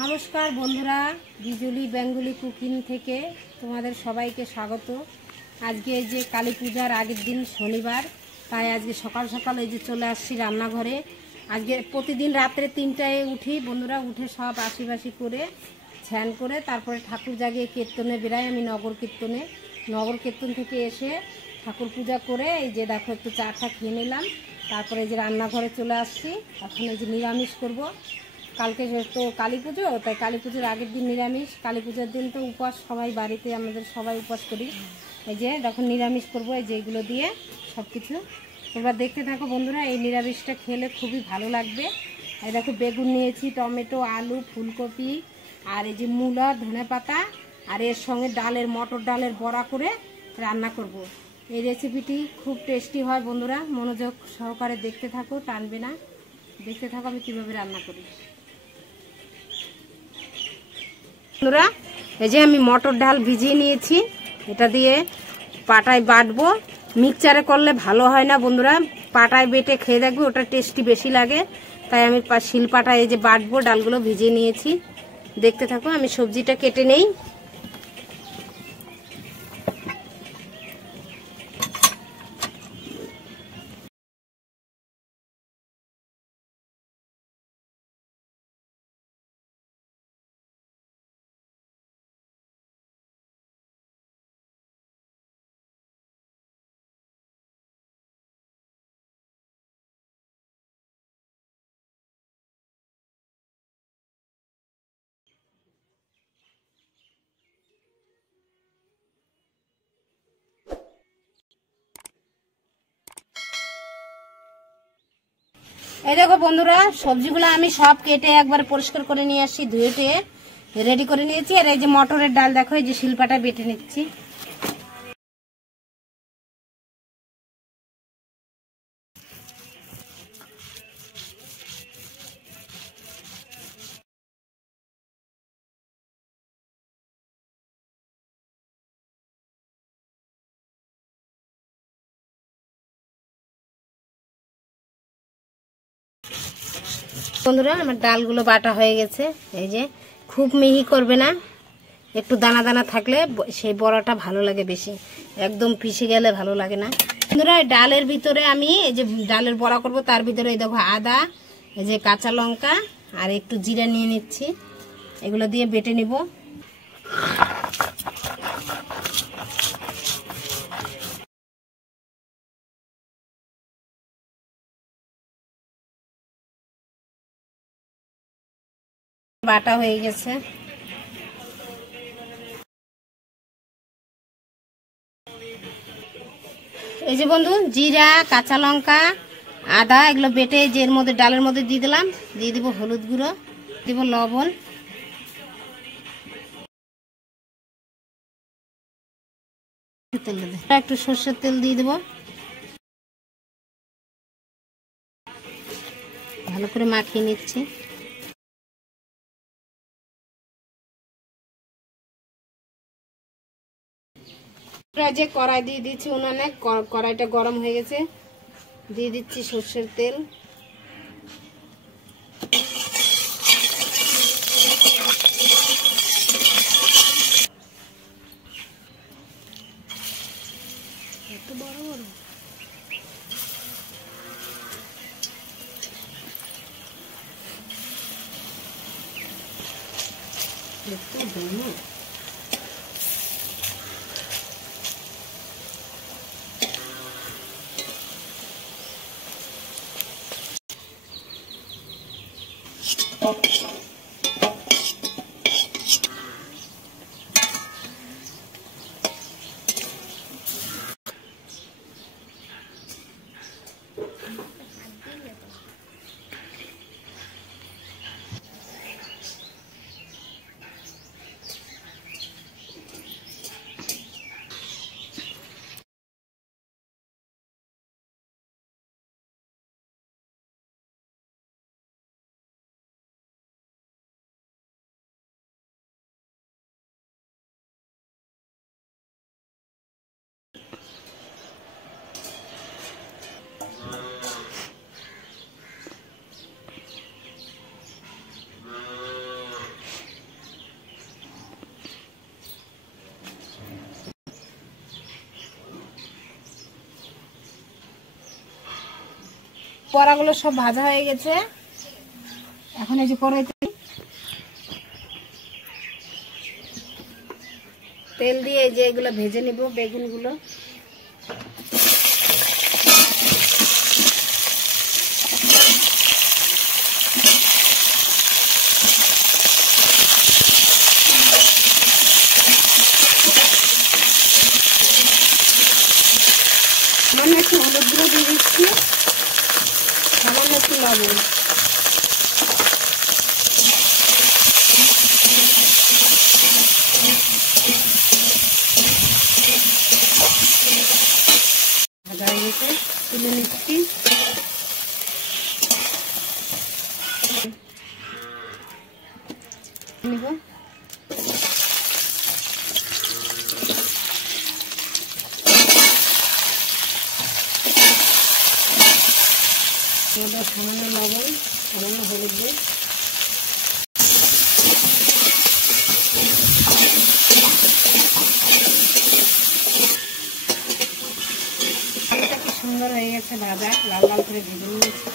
নমস্কার বন্ধুরা, বিজলি Bengali cooking থেকে তোমাদের সবাইকে স্বাগত। আজকে এই যে কালী পূজার আগের দিন শনিবার, তাই আজকে সকাল সকাল এই যে চলে আসছি রান্নাঘরে। আজকে প্রতিদিন রাত্রে 3টায় উঠি বন্ধুরা, উঠে সব আশিবাসি করে স্নান করে তারপরে ঠাকুর জাগিয়ে কীর্তনে বেরাই। আমি নগর কীর্তন থেকে এসে ঠাকুর পূজা করে এই যে দেখো একটু চাটা খেয়ে নিলাম। তারপরে এই যে রান্নাঘরে চলে আসছি। এখন এই যে নিরামিষ করব। কালকে তো কালী পুজো, তাই কালী পুজোর আগের দিন নিরামিষ। কালী পুজোর দিন তো উপবাস, সবাই বাড়িতে আমাদের সবাই উপবাস করি। এই যে দেখো নিরামিষ করব, এই যে এগুলো দিয়ে সব কিছু তোমরা দেখতে থাকো বন্ধুরা। এই নিরামিষটা খেলে খুবই ভালো লাগবে। এই দেখো বেগুন নিয়েছি, টমেটো, আলু, ফুলকপি, আর এই যে মূলা, ধনেপাতা, আর এর সঙ্গে মটর ডালের বড়া করে রান্না করব। এই রেসিপিটি খুব টেস্টি হয় বন্ধুরা, মনোযোগ সহকারে দেখতে থাকো, টানবে না। দেখতে থাকো আমি কীভাবে রান্না করি বন্ধুরা। এই যে আমি মটর ডাল ভিজিয়ে নিয়েছি, এটা দিয়ে পাটায় বাটবো। মিক্সচারে করলে ভালো হয় না বন্ধুরা, পাটায় বেটে খেয়ে দেখবে, ওটা টেস্টি বেশি লাগে। তাই আমি শিলপাটায় এই যে বাটবো। ডালগুলো ভিজিয়ে নিয়েছি, দেখতে থাকো। আমি সবজিটা কেটে নেই। এই দেখো বন্ধুরা, সবজিগুলো আমি সব কেটে একবার পরিষ্কার করে নিয়ে আসছি, ধুয়ে রেডি করে নিয়েছি। আর এই যে মটরের ডাল দেখো, এই যে শিলপাটা বেটে নিচ্ছি। বন্ধুরা আমার ডালগুলো বাটা হয়ে গেছে। এই যে খুব মিহি করবে না, একটু দানা দানা থাকলে সেই বড়াটা ভালো লাগে বেশি, একদম পিষে গেলে ভালো লাগে না বন্ধুরা। এই ডালের ভিতরে আমি এই যে ডালের বড়া করব, তার ভিতরে এই দেখো আদা, এই যে কাঁচা লঙ্কা আর একটু জিরা নিয়ে নিচ্ছি, এগুলো দিয়ে বেটে নিব। বাটা হয়ে গেছে। এই যে বন্ধু, জিরা, কাঁচা লঙ্কা, আদা এগুলো বেটে যে এর মধ্যে ডালের মধ্যে দিয়ে দিলাম। দিয়ে দিব হলুদ গুঁড়ো, দিব লবণ, একটু সর্ষের তেল দিয়ে দেব। ভালো করে মাখিয়ে নিচ্ছি। যে কড়াই দিয়ে দিচ্ছি উনানে, কড়াইটা গরম হয়ে গেছে, দিয়ে দিচ্ছি সর্ষের তেল। এত বড় বড় দেখতে বড়াগুলো সব ভাজা হয়ে গেছে। এখন এই যে কড়াইতে তেল দিয়ে এই যে এগুলো ভেজে নিব, বেগুনগুলো। সামান্য একটু হলুদ গুঁড়ো দিয়ে দিচ্ছি, সামান্য একটু লবণ। ভাজা হয়ে গেছে, তুলে নিচ্ছি। নিব সামান্য লবণ, সামান্য হলুদ দিয়ে সুন্দর হয়ে গেছে ভাজা, লাল লাল করে ভেজে নিয়েছি।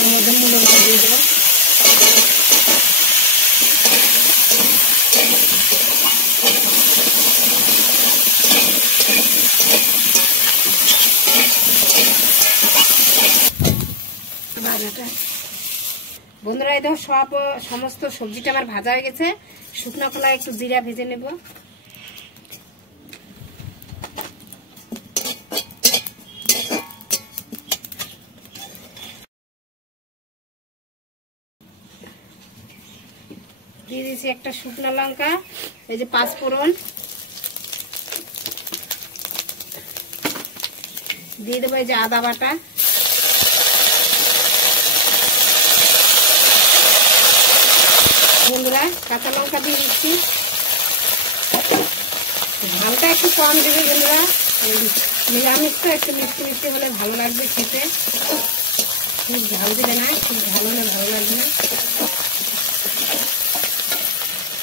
এর মধ্যে মুলোগুলো দিয়ে দেবো। বন্ধুরা এই দেখো সমস্ত সবজিটা আমার ভাজা হয়ে গেছে। শুকনো খোলায় একটু জিরা ভেজে নেব। দিয়ে দিয়েছি একটা শুকনো লঙ্কা, এই যে 5 ফোড়ন দিয়ে দেবো, এই যে আদা বাটা, বন্ধুরা কাঁচা লঙ্কা দিয়ে দিচ্ছি। ঝালটা একটু কম দেবে বন্ধুরা, নিরামিষ তো একটু মিষ্টি মিষ্টি হলে ভালো লাগবে খেতে। খুব ঝাল দেবে না, খুব ঝাল হলে ভালো লাগবে না।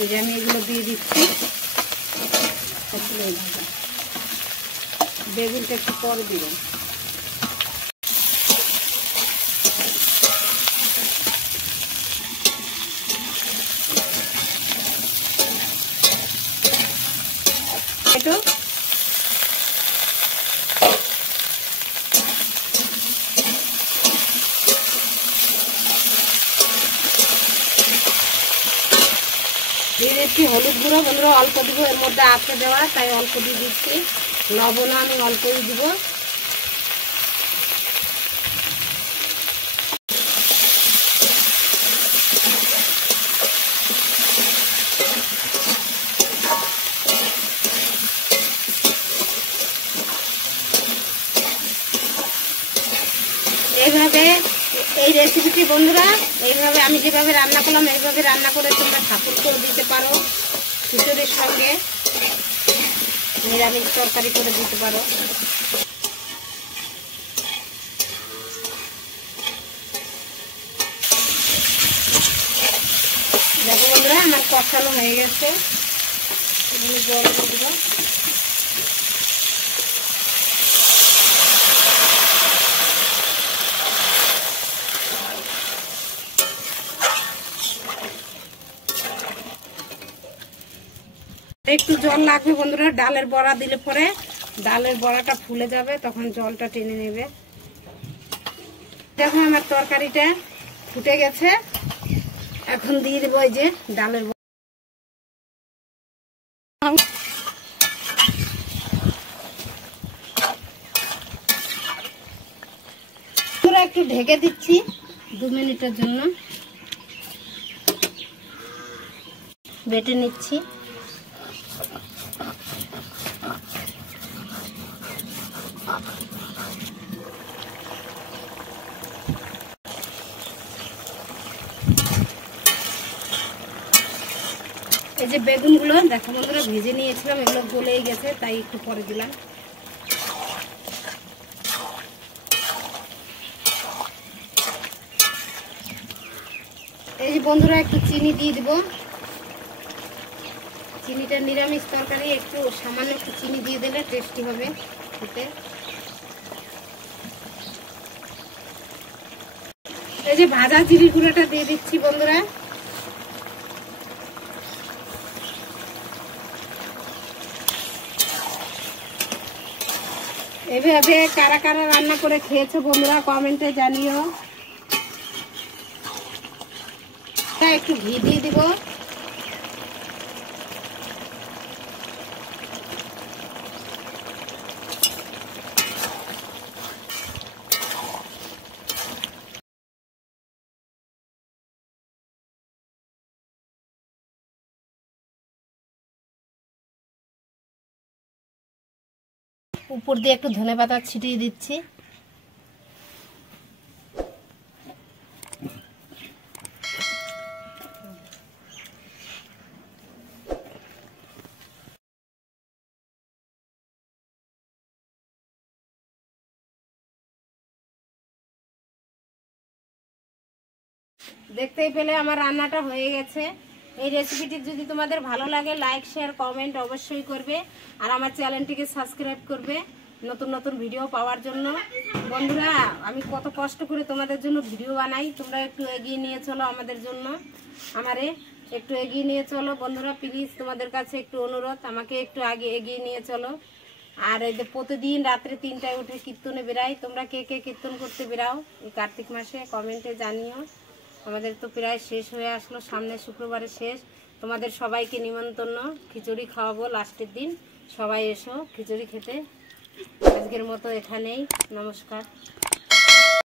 এই যে আমি এগুলো দিয়ে দিচ্ছি। বেগুনটা একটু পরে দিব। একটু দিয়ে দিচ্ছি হলুদ গুঁড়ো, বন্ধুরা অল্প দিব, এর মধ্যে আছে দেওয়া তাই অল্প দিয়ে দিচ্ছি। লবণও আমি অল্পই দিব। এইভাবে এই রেসিপিটি বন্ধুরা এইভাবে আমি যেভাবে রান্না করলাম এইভাবে রান্না করে তোমরা ঠাকুর করে দিতে পারো, খিচুড়ির সঙ্গে নিরামিষ তরকারি করে দিতে পারো। দেখো বন্ধুরা আমার কষানো হয়ে গেছে, জল দিয়ে দেবো। একটু জল লাগবে বন্ধুরা, ডালের বড়া দিলে পরে ডালের বড়াটা ফুলে যাবে, তখন জলটা টেনে নেবে। দেখো আমার তরকারিটা ফুটে গেছে, এখন দিয়ে দেবো এই যে ডালের বড়া। একটু ঢেকে দিচ্ছি 2 মিনিটের জন্য, বেটে নিচ্ছি। এই যে বেগুনগুলো দেখো বন্ধুরা ভেজে নিয়েছিলাম, এগুলো গলেই গেছে তাই একটু পরে দিলাম। এই যে বন্ধুরা একটু চিনি দিয়ে দিব। চিনিটা নিরামিষ তরকারি একটু সামান্য একটু চিনি দিয়ে দিলে টেস্টি হবে খেতে। এই যে ভাজা জিরির গুঁড়োটা দিয়ে দিচ্ছি বন্ধুরা। এভাবে কারা কারা রান্না করে খেয়েছো বন্ধুরা কমেন্টে জানিও। একটু ঘি দিয়ে দিব। উপর দিয়ে একটু ধনেপাতা ছিটিয়ে দিচ্ছি। দেখতেই পেলে আমার রান্নাটা হয়ে গেছে। এই রেসিপিটি যদি তোমাদের ভালো লাগে লাইক শেয়ার কমেন্ট অবশ্যই করবে, আর আমার চ্যানেলটিকে সাবস্ক্রাইব করবে নতুন নতুন ভিডিও পাওয়ার জন্য। বন্ধুরা আমি কত কষ্ট করে তোমাদের জন্য ভিডিও বানাই, তোমরা একটু এগিয়ে নিয়ে চলো আমাদের জন্য, আমারে একটু এগিয়ে নিয়ে চলো বন্ধুরা প্লিজ, তোমাদের কাছে একটু অনুরোধ আমাকে একটু আগে এগিয়ে নিয়ে চলো। আর এই যে প্রতিদিন রাত্রে 3টায় উঠে কীর্তনে বেরাই, তোমরা কে কে কীর্তন করতে বেরাও এই কার্তিক মাসে কমেন্টে জানিও। আমাদের তো প্রায় শেষ হয়ে আসলো, সামনে শুক্রবারে শেষ। তোমাদের সবাইকে নিমন্ত্রণ, খিচুড়ি খাওয়াবো লাস্টের দিন, সবাই এসো খিচুড়ি খেতে। আজকের মতো এখানেই, নমস্কার।